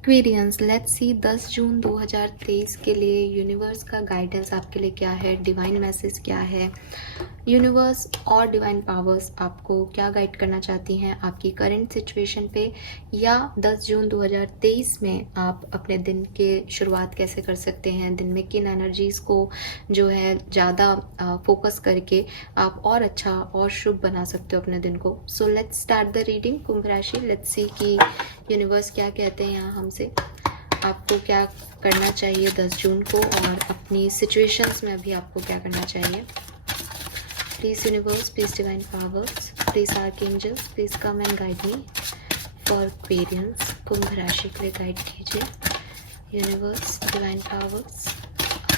Aquarians, let's see 10 जून 2023 के लिए universe का गाइडेंस आपके लिए क्या है, डिवाइन मैसेज क्या है, यूनिवर्स और डिवाइन पावर्स आपको क्या गाइड करना चाहती हैं आपकी करंट सिचुएशन पे, या 10 जून 2023 में आप अपने दिन के शुरुआत कैसे कर सकते हैं, दिन में किन एनर्जीज़ को जो है ज़्यादा फोकस करके आप और अच्छा और शुभ बना सकते हो अपने दिन को। So let's start the reading कुंभ राशि। लेट्स सी कि यूनिवर्स क्या कहते हैं यहाँ हमसे, आपको क्या करना चाहिए 10 जून को, और अपनी सिचुएशंस में अभी आपको क्या करना चाहिए। Please universe, please divine powers, please archangels, please come and guide me for Aquarians. कुंभ राशि के लिए गाइड कीजिए। Universe, divine powers,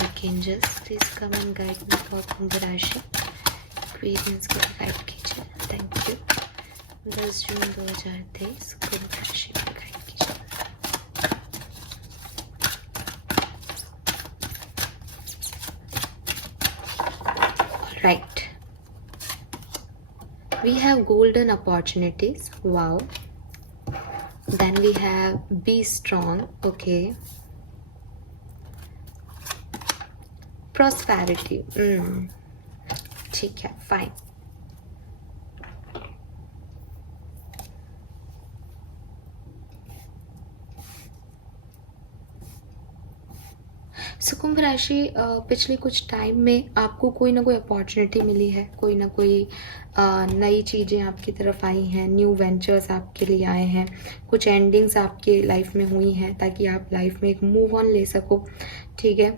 archangels, please come and guide me for कुंभ राशि। एक्वेरियंस के लिए गाइड कीजिए। Thank you. 10 जून 2023 कुंभ राशि के लिए गाइड कीजिए। Right. We have golden opportunities. Wow. Then we have be strong. Okay. Prosperity. ठीक है, fine. कुंभ राशि, पिछले कुछ टाइम में आपको कोई ना कोई अपॉर्चुनिटी मिली है, कोई ना कोई नई चीज़ें आपकी तरफ आई हैं, न्यू वेंचर्स आपके लिए आए हैं, कुछ एंडिंग्स आपके लाइफ में हुई हैं ताकि आप लाइफ में एक मूव ऑन ले सको। ठीक है,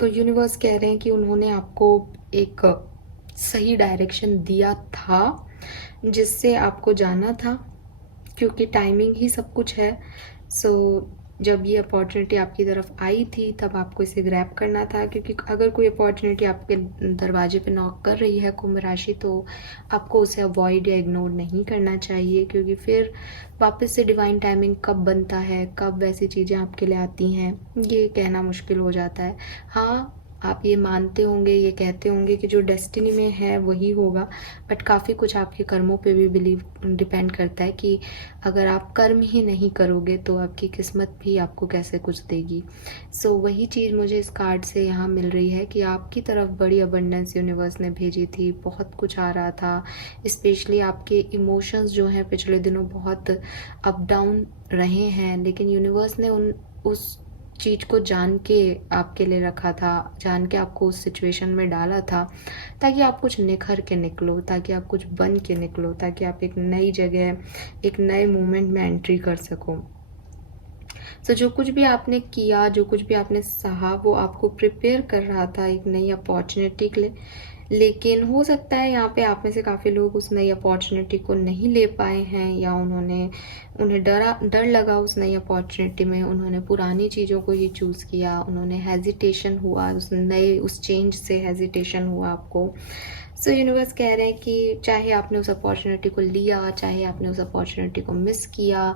तो यूनिवर्स कह रहे हैं कि उन्होंने आपको एक सही डायरेक्शन दिया था जिससे आपको जाना था, क्योंकि टाइमिंग ही सब कुछ है। सो जब ये अपॉर्चुनिटी आपकी तरफ आई थी तब आपको इसे ग्रैब करना था, क्योंकि अगर कोई अपॉर्चुनिटी आपके दरवाजे पे नॉक कर रही है कुंभ राशि, तो आपको उसे अवॉइड या इग्नोर नहीं करना चाहिए, क्योंकि फिर वापस से डिवाइन टाइमिंग कब बनता है, कब वैसी चीज़ें आपके लिए आती हैं, ये कहना मुश्किल हो जाता है। हाँ, आप ये मानते होंगे, ये कहते होंगे कि जो डेस्टिनी में है वही होगा, बट काफ़ी कुछ आपके कर्मों पे भी बिलीव डिपेंड करता है कि अगर आप कर्म ही नहीं करोगे तो आपकी किस्मत भी आपको कैसे कुछ देगी। सो वही चीज़ मुझे इस कार्ड से यहाँ मिल रही है कि आपकी तरफ बड़ी अबंडेंस यूनिवर्स ने भेजी थी, बहुत कुछ आ रहा था। स्पेशली आपके इमोशंस जो हैं पिछले दिनों बहुत अप डाउन रहे हैं, लेकिन यूनिवर्स ने उस चीज़ को जान के आपके लिए रखा था, जान के आपको उस सिचुएशन में डाला था ताकि आप कुछ निखर के निकलो, ताकि आप कुछ बन के निकलो, ताकि आप एक नई जगह, एक नए मोमेंट में एंट्री कर सको। सो जो कुछ भी आपने किया, जो कुछ भी आपने सहा, वो आपको प्रिपेयर कर रहा था एक नई अपॉर्चुनिटी के लिए। लेकिन हो सकता है यहाँ पे आप में से काफ़ी लोग उस नई अपॉर्चुनिटी को नहीं ले पाए हैं, या उन्हें डर लगा उस नई अपॉर्चुनिटी में, उन्होंने पुरानी चीज़ों को ही चूज़ किया, उन्होंने हेजिटेशन हुआ, उस चेंज से हेजिटेशन हुआ आपको। सो यूनिवर्स कह रहे हैं कि चाहे आपने उस अपॉर्चुनिटी को लिया, चाहे आपने उस अपॉर्चुनिटी को मिस किया,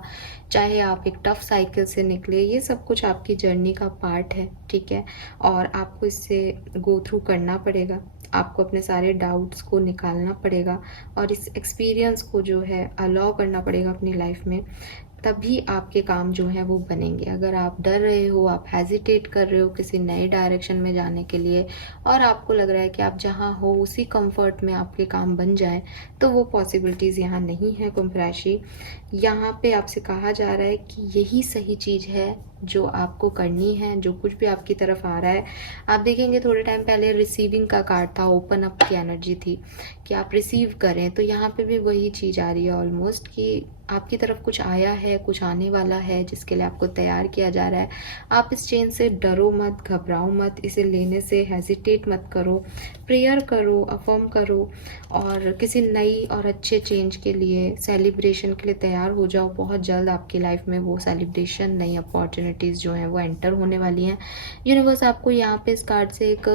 चाहे आप एक टफ साइकिल से निकले, ये सब कुछ आपकी जर्नी का पार्ट है। ठीक है, और आपको इससे गो थ्रू करना पड़ेगा, आपको अपने सारे डाउट्स को निकालना पड़ेगा और इस एक्सपीरियंस को जो है अलाउ करना पड़ेगा अपनी लाइफ में, तभी आपके काम जो है वो बनेंगे। अगर आप डर रहे हो, आप हेजिटेट कर रहे हो किसी नए डायरेक्शन में जाने के लिए, और आपको लग रहा है कि आप जहाँ हो उसी कंफर्ट में आपके काम बन जाए, तो वो पॉसिबिलिटीज़ यहाँ नहीं है कुंभ राशि। यहाँ पे आपसे कहा जा रहा है कि यही सही चीज़ है जो आपको करनी है, जो कुछ भी आपकी तरफ आ रहा है। आप देखेंगे थोड़े टाइम पहले रिसीविंग का कार्ड था, ओपन अप की एनर्जी थी कि आप रिसीव करें, तो यहाँ पे भी वही चीज़ आ रही है ऑलमोस्ट, कि आपकी तरफ कुछ आया है, कुछ आने वाला है जिसके लिए आपको तैयार किया जा रहा है। आप इस चेंज से डरो मत, घबराओ मत, इसे लेने से हेजिटेट मत करो, प्रेयर करो, अफर्म करो, और किसी नई और अच्छे चेंज के लिए, सेलिब्रेशन के लिए तैयार हो जाओ। बहुत जल्द आपकी लाइफ में वो सेलिब्रेशन, नई अपॉर्चुनिटीज़ जो हैं वो एंटर होने वाली हैं। यूनिवर्स आपको यहाँ पे इस कार्ड से एक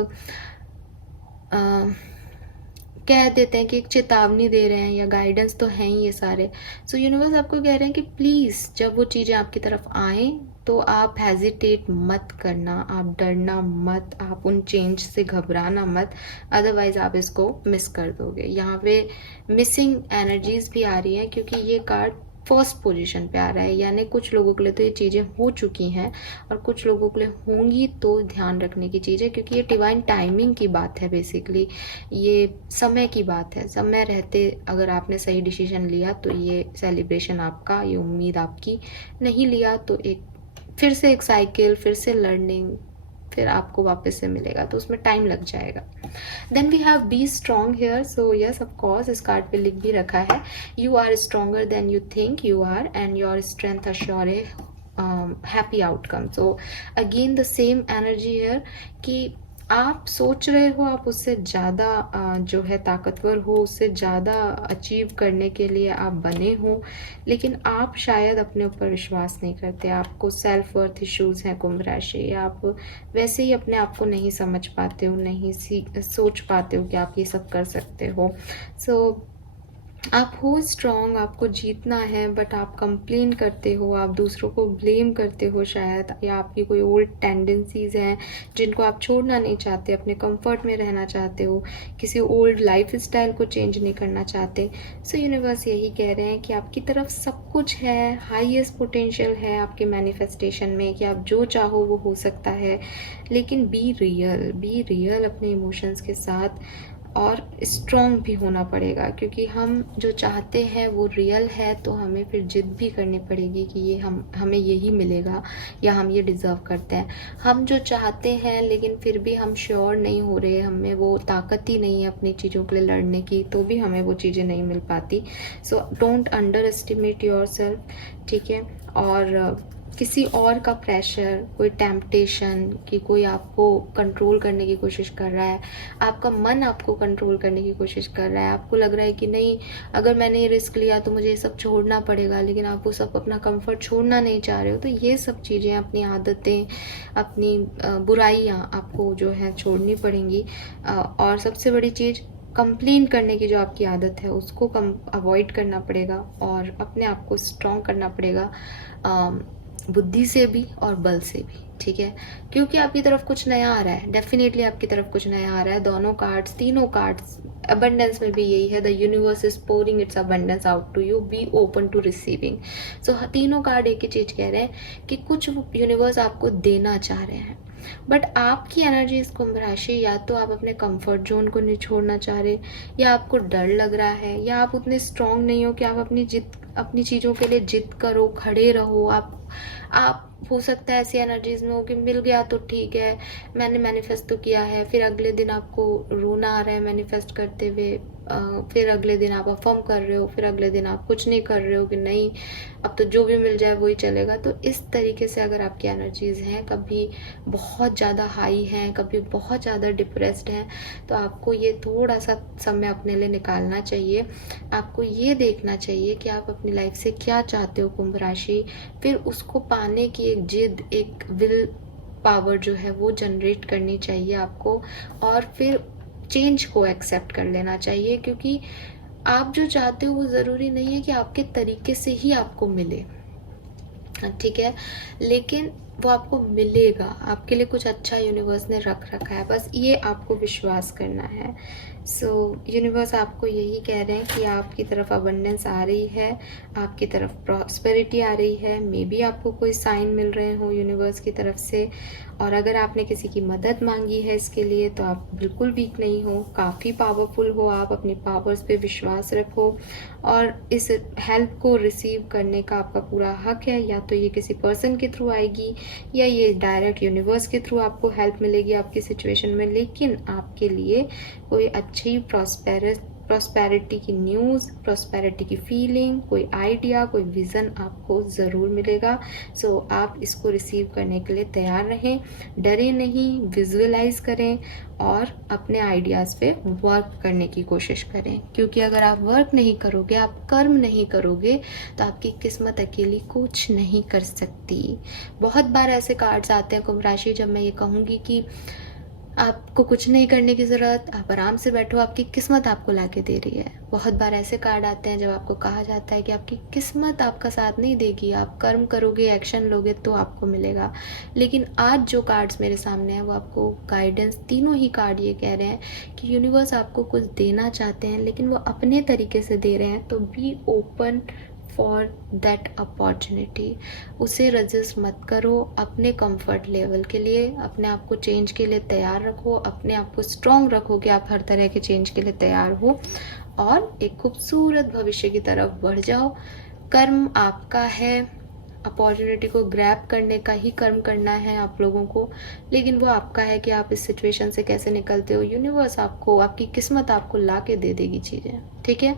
कह देते हैं कि एक चेतावनी दे रहे हैं, या गाइडेंस तो हैं ही ये सारे। सो यूनिवर्स आपको कह रहे हैं कि प्लीज़ जब वो चीज़ें आपकी तरफ आएँ तो आप हेजिटेट मत करना, आप डरना मत, आप उन चेंज से घबराना मत, अदरवाइज़ आप इसको मिस कर दोगे। यहाँ पे मिसिंग एनर्जीज़ भी आ रही हैं, क्योंकि ये कार्ड फर्स्ट पोजीशन पे आ रहा है, यानी कुछ लोगों के लिए तो ये चीज़ें हो चुकी हैं और कुछ लोगों के लिए होंगी, तो ध्यान रखने की चीज़ है, क्योंकि ये डिवाइन टाइमिंग की बात है। बेसिकली ये समय की बात है। समय रहते अगर आपने सही डिसीजन लिया तो ये सेलिब्रेशन आपका, ये उम्मीद आपकी। नहीं लिया तो एक फिर से एक साइकिल, फिर से लर्निंग, फिर आपको वापस से मिलेगा, तो उसमें टाइम लग जाएगा। Then we have be strong here. So yes, of course इस कार्ड पे लिख भी रखा है, you are stronger than you think you are and your strength assure a happy outcome. So again the same energy here कि आप सोच रहे हो आप उससे ज़्यादा जो है ताकतवर हो, उससे ज़्यादा अचीव करने के लिए आप बने हो, लेकिन आप शायद अपने ऊपर विश्वास नहीं करते। आपको सेल्फ वर्थ इश्यूज़ हैं कुंभ राशि, आप वैसे ही अपने आप को नहीं समझ पाते हो, नहीं सोच पाते हो कि आप ये सब कर सकते हो। सो आप हो स्ट्रॉन्ग, आपको जीतना है, बट आप कंप्लेन करते हो, आप दूसरों को ब्लेम करते हो शायद, या आपकी कोई ओल्ड टेंडेंसीज़ हैं जिनको आप छोड़ना नहीं चाहते, अपने कंफर्ट में रहना चाहते हो, किसी ओल्ड लाइफ स्टाइल को चेंज नहीं करना चाहते। सो यूनिवर्स यही कह रहे हैं कि आपकी तरफ सब कुछ है, हाईएस्ट पोटेंशियल है आपके मैनिफेस्टेशन में कि आप जो चाहो वो हो सकता है, लेकिन बी रियल अपने इमोशंस के साथ, और स्ट्रॉन्ग भी होना पड़ेगा, क्योंकि हम जो चाहते हैं वो रियल है, तो हमें फिर जिद भी करनी पड़ेगी कि ये हमें यही मिलेगा या हम ये डिज़र्व करते हैं। हम जो चाहते हैं लेकिन फिर भी हम श्योर नहीं हो रहे, हमें वो ताकत ही नहीं है अपनी चीज़ों के लिए लड़ने की, तो भी हमें वो चीज़ें नहीं मिल पाती। So don't under estimate your self, ठीक है। और किसी और का प्रेशर, कोई टेम्पटेशन कि कोई आपको कंट्रोल करने की कोशिश कर रहा है, आपका मन आपको कंट्रोल करने की कोशिश कर रहा है, आपको लग रहा है कि नहीं अगर मैंने ये रिस्क लिया तो मुझे ये सब छोड़ना पड़ेगा, लेकिन आप वो सब अपना कंफर्ट छोड़ना नहीं चाह रहे हो, तो ये सब चीज़ें, अपनी आदतें, अपनी बुराइयाँ आपको जो है छोड़नी पड़ेंगी। और सबसे बड़ी चीज़, कंप्लेन करने की जो आपकी आदत है उसको अवॉइड करना पड़ेगा और अपने आप को स्ट्रॉन्ग करना पड़ेगा, बुद्धि से भी और बल से भी, ठीक है। क्योंकि आपकी तरफ कुछ नया आ रहा है, डेफिनेटली आपकी तरफ कुछ नया आ रहा है। दोनों कार्ड्स, तीनों कार्ड्स, अबंडेंस में भी यही है, the universe is pouring its abundance out to you, be open to receiving. So तीनों कार्ड एक ही चीज़ कह रहे हैं कि कुछ यूनिवर्स आपको देना चाह रहे हैं, बट आपकी एनर्जी इस कुंभ राशि, या तो आप अपने कंफर्ट जोन को नहीं छोड़ना चाह रहे, या आपको डर लग रहा है, या आप उतने स्ट्रांग नहीं हो कि आप अपनी चीज़ों के लिए जिद करो, खड़े रहो। आप हो सकता है ऐसी एनर्जीज में हो कि मिल गया तो ठीक है, मैंने मैनिफेस्ट तो किया है, फिर अगले दिन आपको रोना आ रहा है मैनिफेस्ट करते हुए, फिर अगले दिन आप अफर्म कर रहे हो, फिर अगले दिन आप कुछ नहीं कर रहे हो कि नहीं अब तो जो भी मिल जाए वही चलेगा। तो इस तरीके से अगर आपकी एनर्जीज हैं, कभी बहुत ज़्यादा हाई हैं, कभी बहुत ज़्यादा डिप्रेस्ड हैं, तो आपको ये थोड़ा सा समय अपने लिए निकालना चाहिए। आपको ये देखना चाहिए कि आप अपनी लाइफ से क्या चाहते हो कुंभ राशि, फिर उसको पाने की एक जिद, एक विल पावर जो है वो जनरेट करनी चाहिए आपको, और फिर चेंज को एक्सेप्ट कर लेना चाहिए, क्योंकि आप जो चाहते हो वो ज़रूरी नहीं है कि आपके तरीके से ही आपको मिले, ठीक है, लेकिन वो आपको मिलेगा। आपके लिए कुछ अच्छा यूनिवर्स ने रख रखा है, बस ये आपको विश्वास करना है। सो यूनिवर्स आपको यही कह रहे हैं कि आपकी तरफ अबंडेंस आ रही है, आपकी तरफ प्रॉस्पेरिटी आ रही है। मे बी आपको कोई साइन मिल रहे हो यूनिवर्स की तरफ से, और अगर आपने किसी की मदद मांगी है इसके लिए तो आप बिल्कुल वीक नहीं हो, काफ़ी पावरफुल हो आप, अपनी पावर्स पे विश्वास रखो, और इस हेल्प को रिसीव करने का आपका पूरा हक है। या तो ये किसी पर्सन के थ्रू आएगी, या ये डायरेक्ट यूनिवर्स के थ्रू आपको हेल्प मिलेगी आपकी सिचुएशन में, लेकिन आपके लिए कोई अच्छी प्रॉस्पेरिटी की न्यूज़, प्रॉस्पेरिटी की फीलिंग, कोई आइडिया, कोई विज़न आपको ज़रूर मिलेगा। सो आप इसको रिसीव करने के लिए तैयार रहें, डरे नहीं, विजुअलाइज करें और अपने आइडियाज़ पे वर्क करने की कोशिश करें, क्योंकि अगर आप वर्क नहीं करोगे, आप कर्म नहीं करोगे, तो आपकी किस्मत अकेली कुछ नहीं कर सकती। बहुत बार ऐसे कार्ड्स आते हैं कुंभ राशि जब मैं ये कहूँगी कि आपको कुछ नहीं करने की ज़रूरत, आप आराम से बैठो, आपकी किस्मत आपको लाके दे रही है। बहुत बार ऐसे कार्ड आते हैं जब आपको कहा जाता है कि आपकी किस्मत आपका साथ नहीं देगी, आप कर्म करोगे, एक्शन लोगे तो आपको मिलेगा। लेकिन आज जो कार्ड्स मेरे सामने हैं वो आपको गाइडेंस, तीनों ही कार्ड ये कह रहे हैं कि यूनिवर्स आपको कुछ देना चाहते हैं, लेकिन वो अपने तरीके से दे रहे हैं। तो be open for that opportunity. उसे रजिस्ट मत करो, अपने कंफर्ट लेवल के लिए अपने आप को चेंज के लिए तैयार रखो, अपने आप को स्ट्रॉन्ग रखो कि आप हर तरह के चेंज के लिए तैयार हो और एक खूबसूरत भविष्य की तरफ बढ़ जाओ। कर्म आपका है, अपॉर्चुनिटी को ग्रैब करने का ही कर्म करना है आप लोगों को, लेकिन वो आपका है कि आप इस सिचुएशन से कैसे निकलते हो। यूनिवर्स आपको, आपकी किस्मत आपको ला के दे देगी चीज़ें, ठीक है।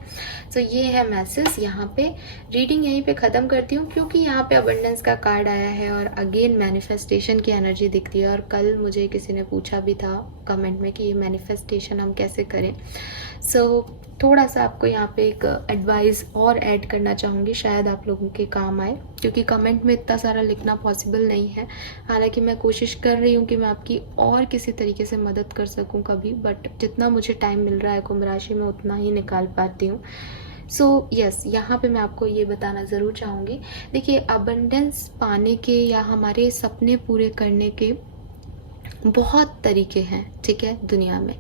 सो ये है मैसेज। यहाँ पे रीडिंग यहीं पे ख़त्म करती हूँ क्योंकि यहाँ पे अबंडेंस का कार्ड आया है और अगेन मैनिफेस्टेशन की एनर्जी दिखती है। और कल मुझे किसी ने पूछा भी था कमेंट में कि ये मैनिफेस्टेशन हम कैसे करें। सो थोड़ा सा आपको यहाँ पे एक एडवाइस और ऐड करना चाहूँगी, शायद आप लोगों के काम आए, क्योंकि कमेंट में इतना सारा लिखना पॉसिबल नहीं है। हालांकि मैं कोशिश कर रही हूँ कि मैं आपकी और किसी तरीके से मदद कर सकूँ कभी, बट जितना मुझे टाइम मिल रहा है कुंभ राशि में उतना ही निकाल पाती हूँ। सो यस, यहाँ पे मैं आपको ये बताना ज़रूर चाहूँगी। देखिए, अबंडेंस पाने के या हमारे सपने पूरे करने के बहुत तरीके हैं, ठीक है, दुनिया में।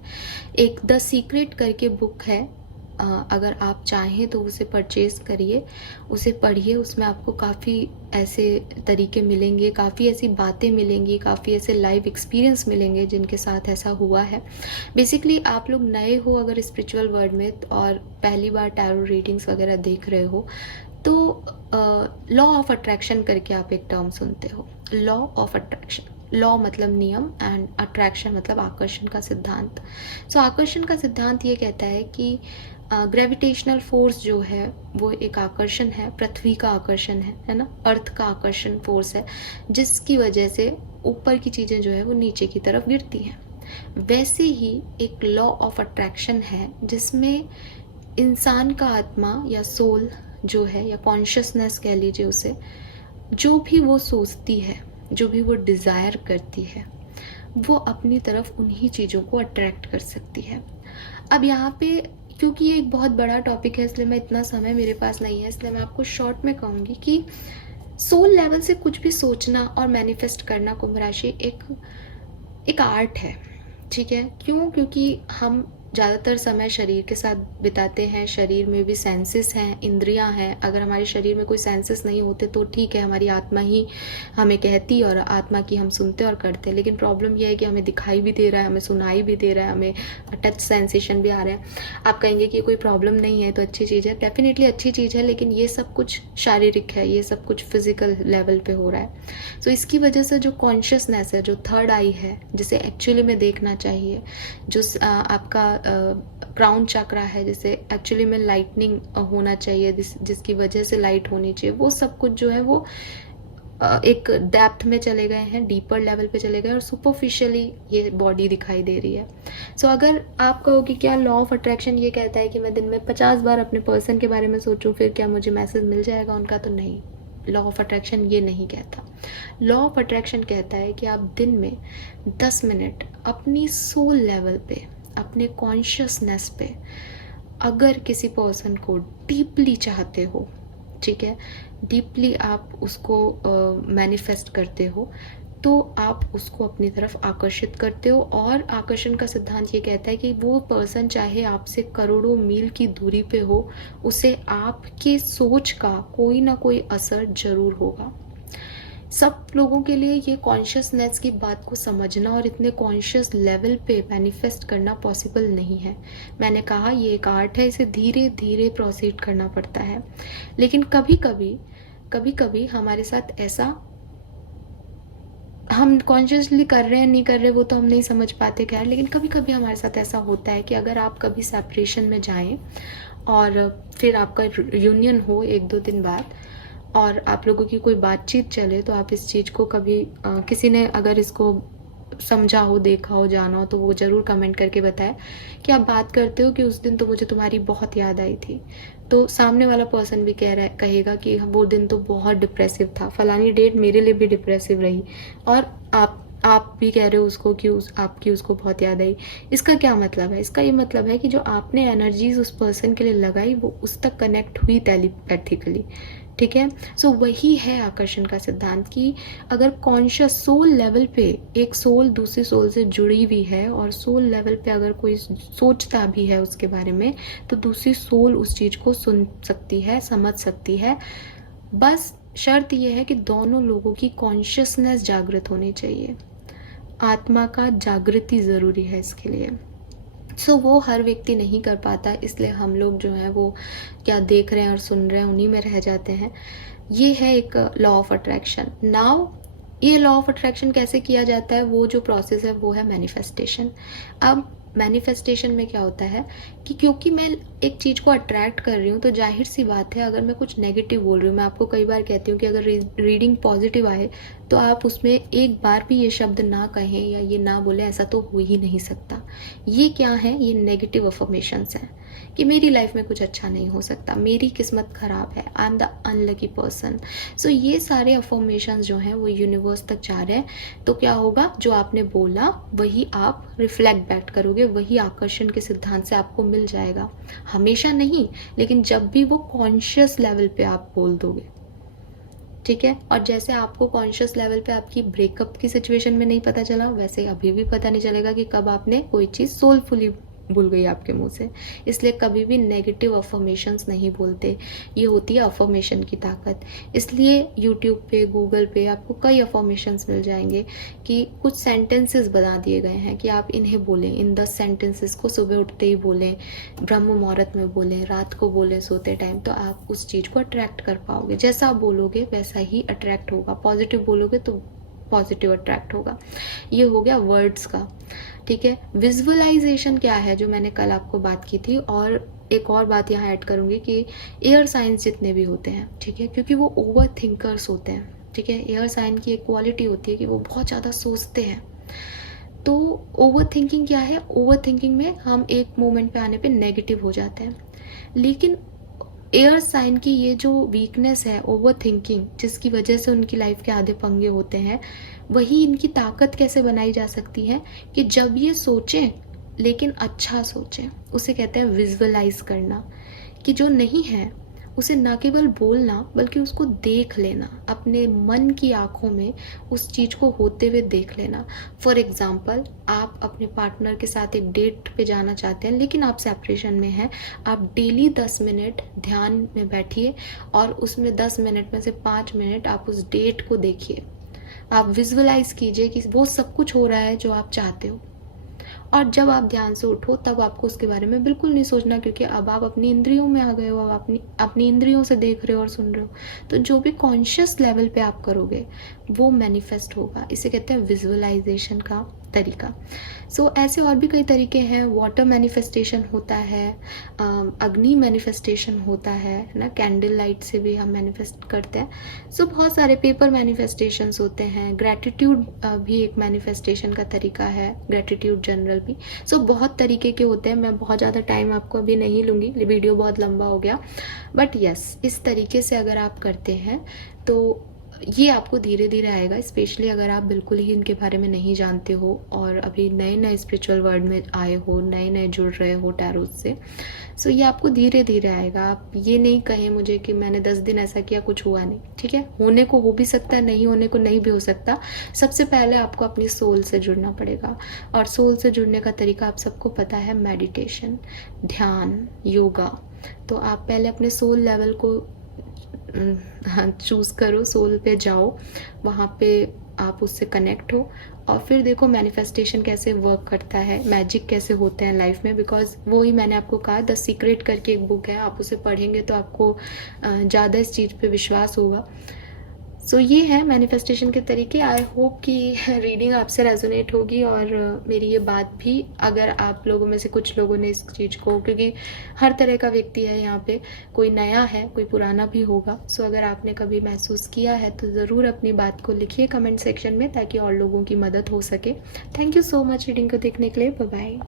एक द सीक्रेट करके बुक है, अगर आप चाहें तो उसे परचेज़ करिए, उसे पढ़िए। उसमें आपको काफ़ी ऐसे तरीके मिलेंगे, काफ़ी ऐसी बातें मिलेंगी, काफ़ी ऐसे लाइव एक्सपीरियंस मिलेंगे जिनके साथ ऐसा हुआ है। बेसिकली आप लोग नए हो अगर स्पिरिचुअल वर्ल्ड में और पहली बार टैरो रीडिंग्स वगैरह देख रहे हो तो लॉ ऑफ अट्रैक्शन करके आप एक टर्म सुनते हो, लॉ ऑफ अट्रैक्शन। लॉ मतलब नियम एंड अट्रैक्शन मतलब आकर्षण का सिद्धांत। सो आकर्षण का सिद्धांत ये कहता है कि ग्रेविटेशनल फोर्स जो है वो एक आकर्षण है, पृथ्वी का आकर्षण है ना, अर्थ का आकर्षण फोर्स है, जिसकी वजह से ऊपर की चीज़ें जो है वो नीचे की तरफ गिरती हैं। वैसे ही एक लॉ ऑफ अट्रैक्शन है जिसमें इंसान का आत्मा या सोल जो है, या कॉन्शियसनेस कह लीजिए उसे, जो भी वो सोचती है, जो भी वो डिज़ायर करती है, वो अपनी तरफ उन्हीं चीज़ों को अट्रैक्ट कर सकती है। अब यहाँ पे क्योंकि ये एक बहुत बड़ा टॉपिक है, इसलिए मैं इतना समय मेरे पास नहीं है, इसलिए मैं आपको शॉर्ट में कहूँगी कि सोल लेवल से कुछ भी सोचना और मैनिफेस्ट करना कुंभ राशि एक आर्ट है, ठीक है। क्यों? क्योंकि हम ज़्यादातर समय शरीर के साथ बिताते हैं, शरीर में भी सेंसेस हैं, इंद्रियां हैं। अगर हमारे शरीर में कोई सेंसेस नहीं होते तो ठीक है, हमारी आत्मा ही हमें कहती और आत्मा की हम सुनते और करते, लेकिन प्रॉब्लम यह है कि हमें दिखाई भी दे रहा है, हमें सुनाई भी दे रहा है, हमें टच सेंसेशन भी आ रहा है। आप कहेंगे कि कोई प्रॉब्लम नहीं है तो अच्छी चीज़ है, डेफिनेटली अच्छी चीज़ है, लेकिन ये सब कुछ शारीरिक है, ये सब कुछ फिजिकल लेवल पे हो रहा है। सो इसकी वजह से जो कॉन्शियसनेस है, जो थर्ड आई है, जिसे एक्चुअली में देखना चाहिए, जो आपका क्राउन चक्रा है, जिसे एक्चुअली में लाइटनिंग होना चाहिए, जिसकी वजह से लाइट होनी चाहिए, वो सब कुछ जो है वो एक डेप्थ में चले गए हैं, डीपर लेवल पे चले गए और सुपरफिशियली ये बॉडी दिखाई दे रही है। सो अगर आप कहो कि क्या लॉ ऑफ अट्रैक्शन ये कहता है कि मैं दिन में 50 बार अपने पर्सन के बारे में सोचूं फिर क्या मुझे मैसेज मिल जाएगा उनका, तो नहीं, लॉ ऑफ अट्रैक्शन ये नहीं कहता। लॉ ऑफ अट्रैक्शन कहता है कि आप दिन में 10 मिनट अपनी सोल लेवल पे, अपने कॉन्शियसनेस पे अगर किसी पर्सन को डीपली चाहते हो, ठीक है, डीपली आप उसको मैनिफेस्ट करते हो, तो आप उसको अपनी तरफ आकर्षित करते हो। और आकर्षण का सिद्धांत ये कहता है कि वो पर्सन चाहे आपसे करोड़ों मील की दूरी पे हो, उसे आपके सोच का कोई ना कोई असर जरूर होगा। सब लोगों के लिए ये कॉन्शियसनेस की बात को समझना और इतने कॉन्शियस लेवल पे मैनिफेस्ट करना पॉसिबल नहीं है। मैंने कहा ये एक आर्ट है, इसे धीरे धीरे प्रोसीड करना पड़ता है। लेकिन कभी कभी हमारे साथ ऐसा, हम कॉन्शियसली कर रहे हैं नहीं कर रहे वो तो हम नहीं समझ पाते खैर, लेकिन कभी कभी हमारे साथ ऐसा होता है कि अगर आप कभी सेपरेशन में जाएं और फिर आपका यूनियन हो 1-2 दिन बाद और आप लोगों की कोई बातचीत चले, तो आप इस चीज़ को कभी किसी ने अगर इसको समझा हो, देखा हो, जाना हो, तो वो ज़रूर कमेंट करके बताए कि आप बात करते हो कि उस दिन तो मुझे तुम्हारी बहुत याद आई थी। तो सामने वाला पर्सन भी कहेगा कि वो दिन तो बहुत डिप्रेसिव था, फलानी डेट मेरे लिए भी डिप्रेसिव रही, और आप भी कह रहे हो उसको कि आपकी उसको बहुत याद आई। इसका क्या मतलब है? इसका ये मतलब है कि जो आपने एनर्जीज उस पर्सन के लिए लगाई वो उस तक कनेक्ट हुई टेलीपैथिकली, ठीक है। सो वही है आकर्षण का सिद्धांत कि अगर कॉन्शियस सोल लेवल पे एक सोल दूसरी सोल से जुड़ी हुई है और सोल लेवल पे अगर कोई सोचता भी है उसके बारे में, तो दूसरी सोल उस चीज़ को सुन सकती है, समझ सकती है। बस शर्त यह है कि दोनों लोगों की कॉन्शियसनेस जागृत होनी चाहिए। आत्मा का जागृति ज़रूरी है इसके लिए। सो वो हर व्यक्ति नहीं कर पाता, इसलिए हम लोग जो है वो क्या देख रहे हैं और सुन रहे हैं उन्हीं में रह जाते हैं। ये है एक लॉ ऑफ अट्रैक्शन। नाउ ये लॉ ऑफ अट्रैक्शन कैसे किया जाता है, वो जो प्रोसेस है वो है मैनिफेस्टेशन। अब मैनिफेस्टेशन में क्या होता है कि क्योंकि मैं एक चीज़ को अट्रैक्ट कर रही हूँ, तो जाहिर सी बात है अगर मैं कुछ नेगेटिव बोल रही हूँ, मैं आपको कई बार कहती हूँ कि अगर रीडिंग पॉजिटिव आए तो आप उसमें एक बार भी ये शब्द ना कहें या ये ना बोलें, ऐसा तो हो ही नहीं सकता। ये क्या है, ये नेगेटिव अफर्मेशंस हैं कि मेरी लाइफ में कुछ अच्छा नहीं हो सकता, मेरी किस्मत ख़राब है, I am the unlucky person. So ये सारे अफर्मेशंस जो हैं वो यूनिवर्स तक जा रहे हैं। तो क्या होगा, जो आपने बोला वही आप रिफ्लेक्ट बैक करोगे, वही आकर्षण के सिद्धांत से आपको मिल जाएगा। हमेशा नहीं, लेकिन जब भी वो कॉन्शियस लेवल पे आप बोल दोगे, ठीक है। और जैसे आपको कॉन्शियस लेवल पे आपकी ब्रेकअप की सिचुएशन में नहीं पता चला, वैसे अभी भी पता नहीं चलेगा कि कब आपने कोई चीज़ सोलफुली भूल गई आपके मुंह से। इसलिए कभी भी नेगेटिव अफर्मेशंस नहीं बोलते, ये होती है अफर्मेशन की ताकत। इसलिए यूट्यूब पे, गूगल पे आपको कई अफर्मेशंस मिल जाएंगे कि कुछ सेंटेंसेस बता दिए गए हैं कि आप इन्हें बोलें, इन 10 सेंटेंसेस को सुबह उठते ही बोलें, ब्रह्म मुहूर्त में बोलें, रात को बोलें सोते टाइम, तो आप उस चीज़ को अट्रैक्ट कर पाओगे। जैसा आप बोलोगे वैसा ही अट्रैक्ट होगा। पॉजिटिव बोलोगे तो पॉजिटिव अट्रैक्ट होगा। ये हो गया वर्ड्स का, ठीक है। विजुअलाइजेशन क्या है, जो मैंने कल आपको बात की थी, और एक और बात यहाँ ऐड करूँगी कि एयर साइंस जितने भी होते हैं, ठीक है, क्योंकि वो ओवर थिंकर्स होते हैं, ठीक है। एयर साइन की एक क्वालिटी होती है कि वो बहुत ज़्यादा सोचते हैं। तो ओवर थिंकिंग क्या है, ओवर थिंकिंग में हम एक मोमेंट पे आने पे नेगेटिव हो जाते हैं। लेकिन एयर साइन की ये जो वीकनेस है, ओवर थिंकिंग, जिसकी वजह से उनकी लाइफ के आधे पंगे होते हैं, वही इनकी ताकत कैसे बनाई जा सकती है कि जब ये सोचें लेकिन अच्छा सोचें। उसे कहते हैं विजुअलाइज करना, कि जो नहीं है उसे ना केवल बोलना बल्कि उसको देख लेना, अपने मन की आंखों में उस चीज़ को होते हुए देख लेना। फॉर एग्जाम्पल, आप अपने पार्टनर के साथ एक डेट पे जाना चाहते हैं लेकिन आप सेपरेशन में हैं। आप डेली 10 मिनट ध्यान में बैठिए और उसमें 10 मिनट में से 5 मिनट आप उस डेट को देखिए। आप विजुअलाइज कीजिए कि वो सब कुछ हो रहा है जो आप चाहते हो, और जब आप ध्यान से उठो तब आपको उसके बारे में बिल्कुल नहीं सोचना, क्योंकि अब आप अपनी इंद्रियों में आ गए हो, अब अपनी इंद्रियों से देख रहे हो और सुन रहे हो। तो जो भी कॉन्शियस लेवल पे आप करोगे वो मैनिफेस्ट होगा। इसे कहते हैं विजुअलाइजेशन का तरीका। सो ऐसे और भी कई तरीके हैं। वाटर मैनिफेस्टेशन होता है, अग्नि मैनिफेस्टेशन होता है ना, कैंडल लाइट से भी हम मैनिफेस्ट करते हैं। सो बहुत सारे पेपर मैनिफेस्टेशंस होते हैं। ग्रैटिट्यूड भी एक मैनिफेस्टेशन का तरीका है, ग्रैटिट्यूड जनरल भी। सो बहुत तरीके के होते हैं। मैं बहुत ज़्यादा टाइम आपको अभी नहीं लूँगी, वीडियो बहुत लंबा हो गया, बट यस, इस तरीके से अगर आप करते हैं तो ये आपको धीरे धीरे आएगा। स्पेशली अगर आप बिल्कुल ही इनके बारे में नहीं जानते हो और अभी नए नए स्पिरिचुअल वर्ल्ड में आए हो, नए नए जुड़ रहे हो टैरोट से, सो ये आपको धीरे धीरे आएगा। आप ये नहीं कहें मुझे कि मैंने 10 दिन ऐसा किया कुछ हुआ नहीं, ठीक है। होने को हो भी सकता है, नहीं होने को नहीं भी हो सकता। सबसे पहले आपको अपनी सोल से जुड़ना पड़ेगा, और सोल से जुड़ने का तरीका आप सबको पता है, मेडिटेशन, ध्यान, योगा। तो आप पहले अपने सोल लेवल को चूज़ करो, सोल पे जाओ, वहाँ पे आप उससे कनेक्ट हो, और फिर देखो मैनिफेस्टेशन कैसे वर्क करता है, मैजिक कैसे होते हैं लाइफ में। बिकॉज वो ही मैंने आपको कहा, द सीक्रेट करके एक बुक है, आप उसे पढ़ेंगे तो आपको ज़्यादा इस चीज़ पे विश्वास होगा। सो ये है मैनिफेस्टेशन के तरीके। आई होप कि रीडिंग आपसे रेजोनेट होगी, और मेरी ये बात भी, अगर आप लोगों में से कुछ लोगों ने इस चीज़ को, क्योंकि हर तरह का व्यक्ति है यहाँ पे, कोई नया है, कोई पुराना भी होगा। सो अगर आपने कभी महसूस किया है तो ज़रूर अपनी बात को लिखिए कमेंट सेक्शन में, ताकि और लोगों की मदद हो सके। Thank you so much reading को देखने के लिए। Bye bye.